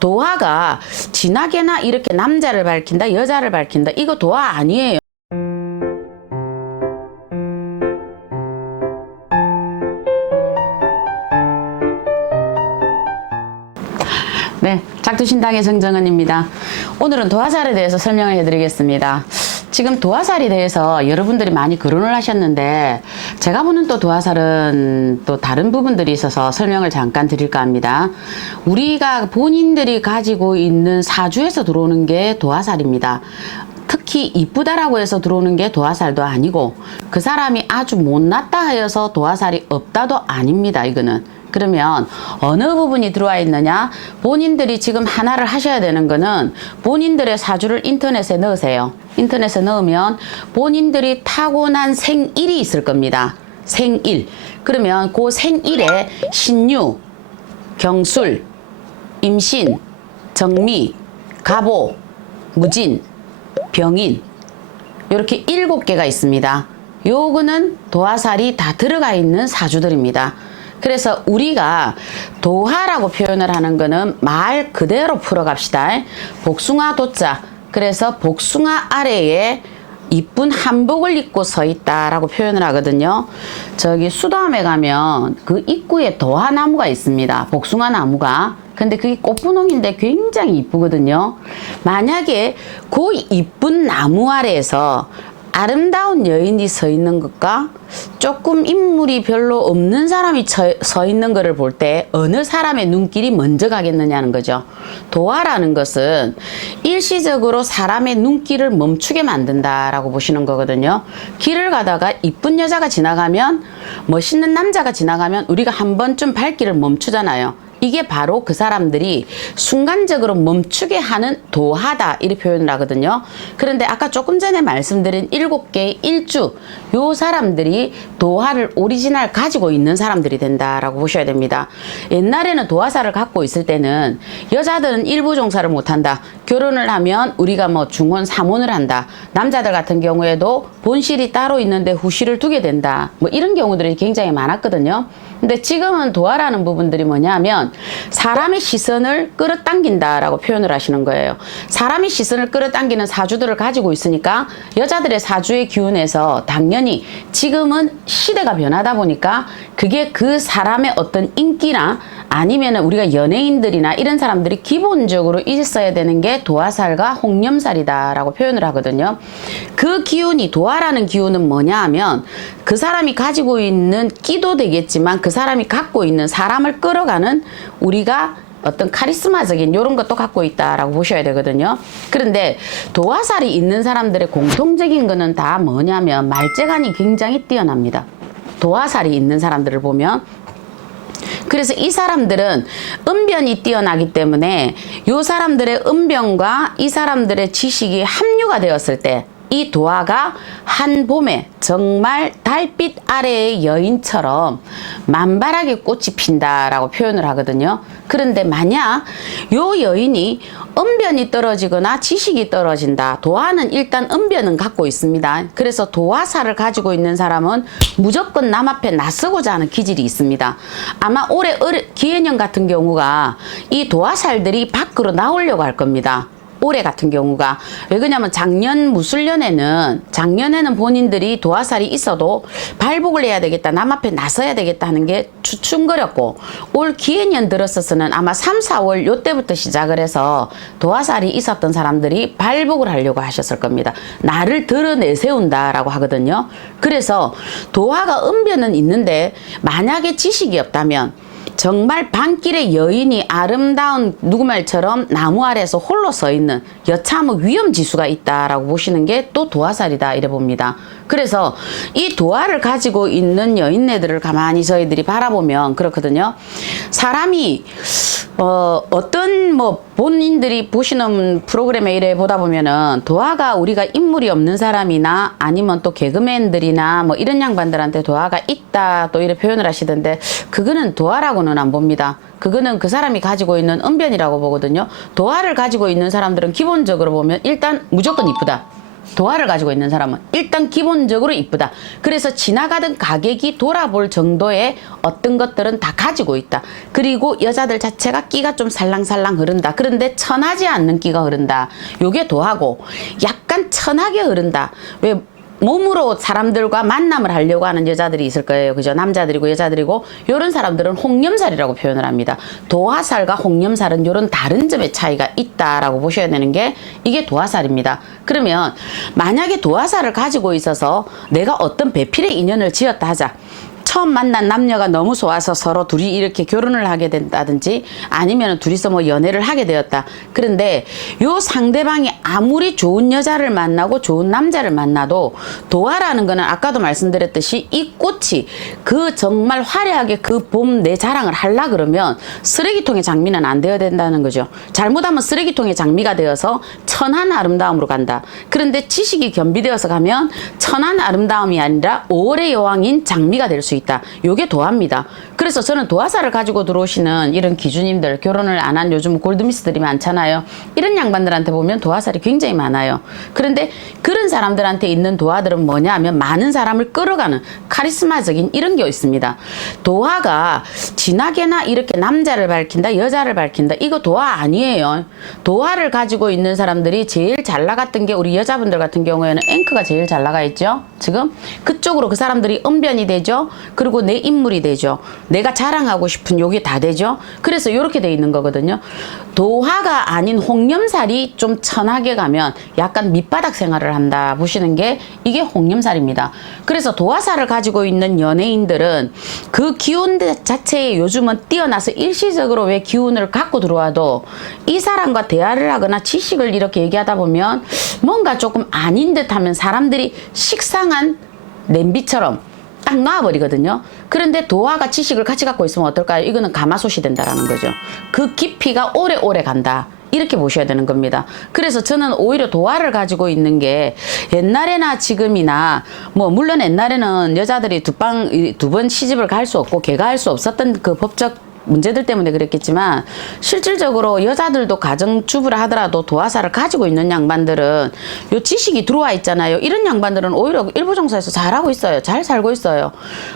도화가 진하게나 이렇게 남자를 밝힌다, 여자를 밝힌다, 이거 도화 아니에요. 네, 작두신당의 정정은입니다. 오늘은 도화살에 대해서 설명을 해드리겠습니다. 지금 도화살에 대해서 여러분들이 많이 거론을 하셨는데 제가 보는 또 도화살은 또 다른 부분들이 있어서 설명을 잠깐 드릴까 합니다. 우리가 본인들이 가지고 있는 사주에서 들어오는 게 도화살입니다. 특히 이쁘다라고 해서 들어오는 게 도화살도 아니고 그 사람이 아주 못났다 하여서 도화살이 없다도 아닙니다. 이거는. 그러면 어느 부분이 들어와 있느냐? 본인들이 지금 하나를 하셔야 되는 거는 본인들의 사주를 인터넷에 넣으세요. 인터넷에 넣으면 본인들이 타고난 생일이 있을 겁니다. 생일. 그러면 그 생일에 신유, 경술, 임신, 정미, 갑오, 무진, 병인 이렇게 7개가 있습니다. 요거는 도화살이 다 들어가 있는 사주들입니다. 그래서 우리가 도화라고 표현을 하는 거는 말 그대로 풀어갑시다. 복숭아 도자. 그래서 복숭아 아래에 이쁜 한복을 입고 서 있다라고 표현을 하거든요. 저기 수도함에 가면 그 입구에 도화나무가 있습니다. 복숭아 나무가. 근데 그게 꽃분홍인데 굉장히 이쁘거든요. 만약에 그 이쁜 나무 아래에서 아름다운 여인이 서 있는 것과 조금 인물이 별로 없는 사람이 서 있는 것을 볼 때 어느 사람의 눈길이 먼저 가겠느냐는 거죠. 도화라는 것은 일시적으로 사람의 눈길을 멈추게 만든다라고 보시는 거거든요. 길을 가다가 이쁜 여자가 지나가면, 멋있는 남자가 지나가면 우리가 한 번쯤 발길을 멈추잖아요. 이게 바로 그 사람들이 순간적으로 멈추게 하는 도화다 이렇게 표현을 하거든요. 그런데 아까 조금 전에 말씀드린 7개의 일주, 요 사람들이 도화를 오리지널 가지고 있는 사람들이 된다라고 보셔야 됩니다. 옛날에는 도화살을 갖고 있을 때는 여자들은 일부종사를 못한다. 결혼을 하면 우리가 뭐 중혼, 삼혼을 한다. 남자들 같은 경우에도 본실이 따로 있는데 후실을 두게 된다. 뭐 이런 경우들이 굉장히 많았거든요. 근데 지금은 도화라는 부분들이 뭐냐면 사람의 시선을 끌어당긴다라고 표현을 하시는 거예요. 사람의 시선을 끌어당기는 사주들을 가지고 있으니까 여자들의 사주의 기운에서 당연히 지금은 시대가 변하다 보니까 그게 그 사람의 어떤 인기나 아니면은 우리가 연예인들이나 이런 사람들이 기본적으로 있어야 되는 게 도화살과 홍념살이다라고 표현을 하거든요. 그 기운이, 도화라는 기운은 뭐냐 하면 그 사람이 가지고 있는 끼도 되겠지만 그 사람이 갖고 있는 사람을 끌어가는 우리가 어떤 카리스마적인 이런 것도 갖고 있다라고 보셔야 되거든요. 그런데 도화살이 있는 사람들의 공통적인 거는 다 뭐냐면 말재간이 굉장히 뛰어납니다. 도화살이 있는 사람들을 보면. 그래서 이 사람들은 은변이 뛰어나기 때문에 이 사람들의 은변과 이 사람들의 지식이 합류가 되었을 때 이 도화가 한 봄에 정말 달빛 아래의 여인처럼 만발하게 꽃이 핀다라고 표현을 하거든요. 그런데 만약 요 여인이 은변이 떨어지거나 지식이 떨어진다. 도화는 일단 은변은 갖고 있습니다. 그래서 도화살을 가지고 있는 사람은 무조건 남 앞에 나서고자 하는 기질이 있습니다. 아마 올해 기해년 같은 경우가 이 도화살들이 밖으로 나오려고 할 겁니다. 올해 같은 경우가. 왜 그러냐면 작년에는 본인들이 도화살이 있어도 발복을 해야 되겠다, 남 앞에 나서야 되겠다 하는 게 추춤거렸고, 올 기해년 들었어서는 아마 3, 4월 요때부터 시작을 해서 도화살이 있었던 사람들이 발복을 하려고 하셨을 겁니다. 나를 드러내세운다라고 하거든요. 그래서 도화가 은변은 있는데 만약에 지식이 없다면 정말 밤길에 여인이 아름다운 누구 말처럼 나무 아래에서 홀로 서 있는 여차하면 위험지수가 있다라고 보시는 게 또 도화살이다 이래 봅니다. 그래서 이 도화를 가지고 있는 여인네들을 가만히 저희들이 바라보면 그렇거든요. 사람이 어떤 뭐 본인들이 보시는 프로그램에 이래 보다 보면은 도화가 우리가 인물이 없는 사람이나 아니면 또 개그맨들이나 뭐 이런 양반들한테 도화가 있다 또 이래 표현을 하시던데 그거는 도화라고는 안 봅니다. 그거는 그 사람이 가지고 있는 은변이라고 보거든요. 도화를 가지고 있는 사람들은 기본적으로 보면 일단 무조건 이쁘다. 도화를 가지고 있는 사람은 일단 기본적으로 이쁘다. 그래서 지나가던 가객이 돌아볼 정도의 어떤 것들은 다 가지고 있다. 그리고 여자들 자체가 끼가 좀 살랑살랑 흐른다. 그런데 천하지 않는 끼가 흐른다. 요게 도화고, 약간 천하게 흐른다. 왜? 몸으로 사람들과 만남을 하려고 하는 여자들이 있을 거예요. 그죠? 남자들이고 여자들이고, 요런 사람들은 홍염살이라고 표현을 합니다. 도화살과 홍염살은 요런 다른 점의 차이가 있다라고 보셔야 되는 게, 이게 도화살입니다. 그러면 만약에 도화살을 가지고 있어서 내가 어떤 배필의 인연을 지었다 하자. 처음 만난 남녀가 너무 좋아서 서로 둘이 이렇게 결혼을 하게 된다든지, 아니면 둘이서 뭐 연애를 하게 되었다. 그런데 요 상대방이 아무리 좋은 여자를 만나고 좋은 남자를 만나도 도화라는 거는 아까도 말씀드렸듯이 이 꽃이 그 정말 화려하게 그 봄 내 자랑을 하려 그러면 쓰레기통의 장미는 안 되어야 된다는 거죠. 잘못하면 쓰레기통의 장미가 되어서 천한 아름다움으로 간다. 그런데 지식이 겸비되어서 가면 천한 아름다움이 아니라 5월의 여왕인 장미가 될 수 있다. 요게 도화입니다. 그래서 저는 도화살을 가지고 들어오시는 이런 기주님들, 결혼을 안 한 요즘 골드미스들이 많잖아요. 이런 양반들한테 보면 도화살이 굉장히 많아요. 그런데 그런 사람들한테 있는 도화들은 뭐냐 하면 많은 사람을 끌어가는 카리스마적인 이런 게 있습니다. 도화가 진하게나 이렇게 남자를 밝힌다, 여자를 밝힌다, 이거 도화 아니에요. 도화를 가지고 있는 사람들이 제일 잘 나갔던 게, 우리 여자분들 같은 경우에는 앵크가 제일 잘 나가 있죠. 지금 그쪽으로 그 사람들이 언변이 되죠. 그리고 내 인물이 되죠. 내가 자랑하고 싶은 요게 다 되죠. 그래서 이렇게 돼 있는 거거든요. 도화가 아닌 홍염살이 좀 천하게 가면 약간 밑바닥 생활을 한다 보시는 게, 이게 홍염살입니다. 그래서 도화살을 가지고 있는 연예인들은 그 기운 자체에 요즘은 뛰어나서 일시적으로 왜 기운을 갖고 들어와도 이 사람과 대화를 하거나 지식을 이렇게 얘기하다 보면 뭔가 조금 아닌 듯 하면 사람들이 식상한 냄비처럼 딱 놔버리거든요. 그런데 도화가 지식을 같이 갖고 있으면 어떨까요? 이거는 가마솥이 된다라는 거죠. 그 깊이가 오래오래 간다. 이렇게 보셔야 되는 겁니다. 그래서 저는 오히려 도화를 가지고 있는 게, 옛날에나 지금이나 뭐 물론 옛날에는 여자들이 두 번 시집을 갈 수 없고 개가할 수 없었던 그 법적 문제들 때문에 그랬겠지만, 실질적으로 여자들도 가정주부를 하더라도 도화살을 가지고 있는 양반들은 요 지식이 들어와 있잖아요. 이런 양반들은 오히려 일부정사에서 잘하고 있어요. 잘 살고 있어요.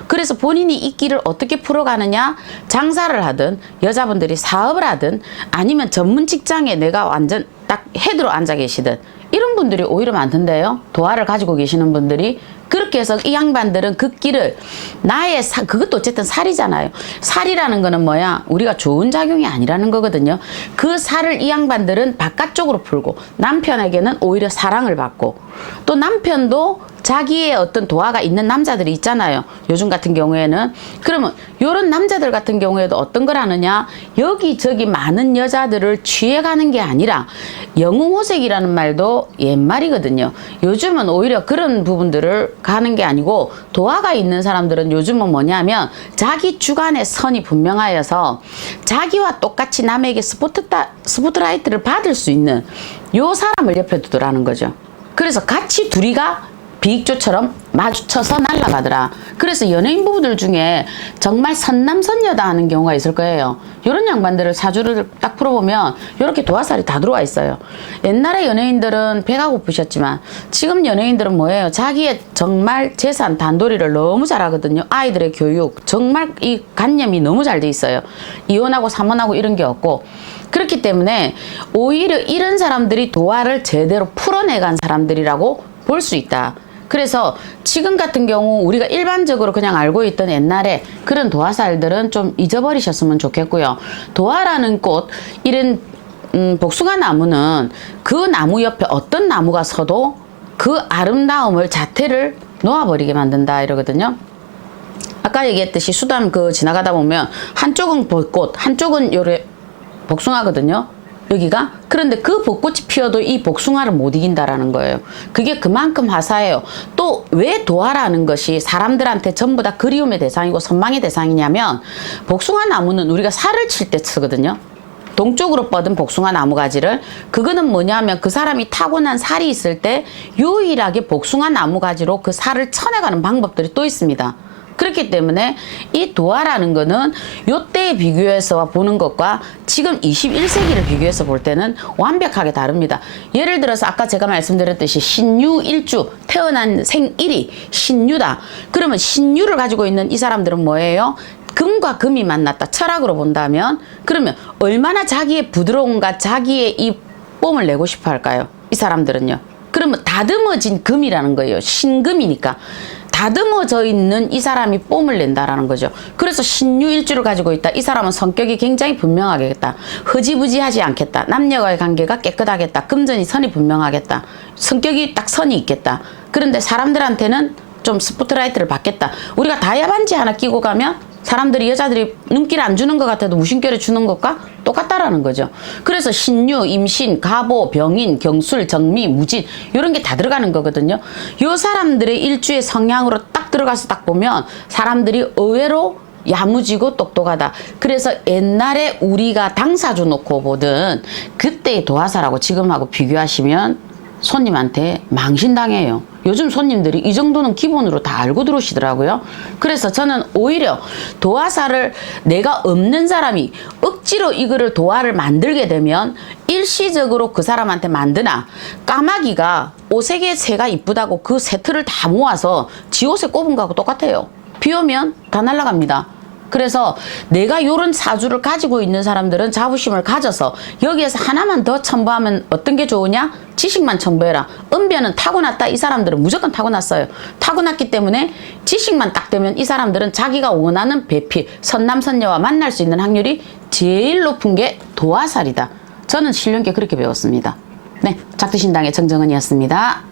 그래서 본인이 이 길을 어떻게 풀어가느냐, 장사를 하든 여자분들이 사업을 하든 아니면 전문 직장에 내가 완전 딱 헤드로 앉아 계시든, 이런 분들이 오히려 많던데요. 도화를 가지고 계시는 분들이. 그렇게 해서 이 양반들은 그 길을 그것도 어쨌든 살이잖아요. 살이라는 거는 뭐야? 우리가 좋은 작용이 아니라는 거거든요. 그 살을 이 양반들은 바깥쪽으로 풀고, 남편에게는 오히려 사랑을 받고, 또 남편도 자기의 어떤 도화가 있는 남자들이 있잖아요. 요즘 같은 경우에는. 그러면 요런 남자들 같은 경우에도 어떤 걸 하느냐, 여기저기 많은 여자들을 취해가는 게 아니라, 영웅호색이라는 말도 옛말이거든요. 요즘은 오히려 그런 부분들을 가는 게 아니고, 도화가 있는 사람들은 요즘은 뭐냐면 자기 주관의 선이 분명하여서 자기와 똑같이 남에게 스포트라이트를 받을 수 있는 요 사람을 옆에 두더라는 거죠. 그래서 같이 둘이가 비익조처럼 마주쳐서 날아가더라. 그래서 연예인 부부들 중에 정말 선남선여다 하는 경우가 있을 거예요. 이런 양반들을 사주를 딱 풀어보면 이렇게 도화살이 다 들어와 있어요. 옛날에 연예인들은 배가 고프셨지만 지금 연예인들은 뭐예요? 자기의 정말 재산 단도리를 너무 잘하거든요. 아이들의 교육, 정말 이 관념이 너무 잘 돼 있어요. 이혼하고 삼혼하고 이런 게 없고. 그렇기 때문에 오히려 이런 사람들이 도화를 제대로 풀어내간 사람들이라고 볼 수 있다. 그래서 지금 같은 경우 우리가 일반적으로 그냥 알고 있던 옛날에 그런 도화살들은 좀 잊어버리셨으면 좋겠고요. 도화라는 꽃, 이런 복숭아 나무는 그 나무 옆에 어떤 나무가 서도 그 아름다움을, 자태를 놓아버리게 만든다 이러거든요. 아까 얘기했듯이 수담 지나가다 보면 한쪽은 벚꽃, 한쪽은 요래 복숭아거든요. 여기가. 그런데 그 벚꽃이 피어도 이 복숭아를 못 이긴다라는 거예요. 그게 그만큼 화사해요. 또 왜 도화라는 것이 사람들한테 전부 다 그리움의 대상이고 선망의 대상이냐면, 복숭아 나무는 우리가 살을 칠 때 쓰거든요. 동쪽으로 뻗은 복숭아 나무 가지를. 그거는 뭐냐면 그 사람이 타고난 살이 있을 때 유일하게 복숭아 나무 가지로 그 살을 쳐내가는 방법들이 또 있습니다. 그렇기 때문에 이 도화라는 거는 요때에 비교해서 보는 것과 지금 21세기를 비교해서 볼 때는 완벽하게 다릅니다. 예를 들어서 아까 제가 말씀드렸듯이 신유일주, 태어난 생일이 신유다. 그러면 신유를 가지고 있는 이 사람들은 뭐예요? 금과 금이 만났다. 철학으로 본다면 그러면 얼마나 자기의 부드러움과 자기의 이 뽐을 내고 싶어 할까요? 이 사람들은요. 그러면 다듬어진 금이라는 거예요. 신금이니까. 다듬어져 있는 이 사람이 뽐을 낸다라는 거죠. 그래서 신유일주를 가지고 있다. 이 사람은 성격이 굉장히 분명하겠다. 흐지부지하지 않겠다. 남녀와의 관계가 깨끗하겠다. 금전이 선이 분명하겠다. 성격이 딱 선이 있겠다. 그런데 사람들한테는 좀 스포트라이트를 받겠다. 우리가 다이아 반지 하나 끼고 가면 사람들이 여자들이 눈길 안 주는 것 같아도 무심결에 주는 것과 똑같다라는 거죠. 그래서 신유, 임신, 가보, 병인, 경술, 정미, 무진 이런 게 다 들어가는 거거든요. 요 사람들의 일주의 성향으로 딱 들어가서 딱 보면 사람들이 의외로 야무지고 똑똑하다. 그래서 옛날에 우리가 당사주 놓고 보던 그때의 도화사라고 지금하고 비교하시면 손님한테 망신당해요. 요즘 손님들이 이 정도는 기본으로 다 알고 들어오시더라고요. 그래서 저는 오히려 도화사를 내가 없는 사람이 억지로 이거를 도화를 만들게 되면 일시적으로 그 사람한테 만드나 까마귀가 옷에 새가 이쁘다고 그 새틀을 다 모아서 지 옷에 꼽은 거하고 똑같아요. 비 오면 다 날아갑니다. 그래서 내가 요런 사주를 가지고 있는 사람들은 자부심을 가져서 여기에서 하나만 더 첨부하면 어떤 게 좋으냐? 지식만 첨부해라. 은변은 타고났다. 이 사람들은 무조건 타고났어요. 타고났기 때문에 지식만 딱 되면 이 사람들은 자기가 원하는 배필, 선남선녀와 만날 수 있는 확률이 제일 높은 게 도화살이다. 저는 신령께 그렇게 배웠습니다. 네, 작두신당의 정정은이었습니다.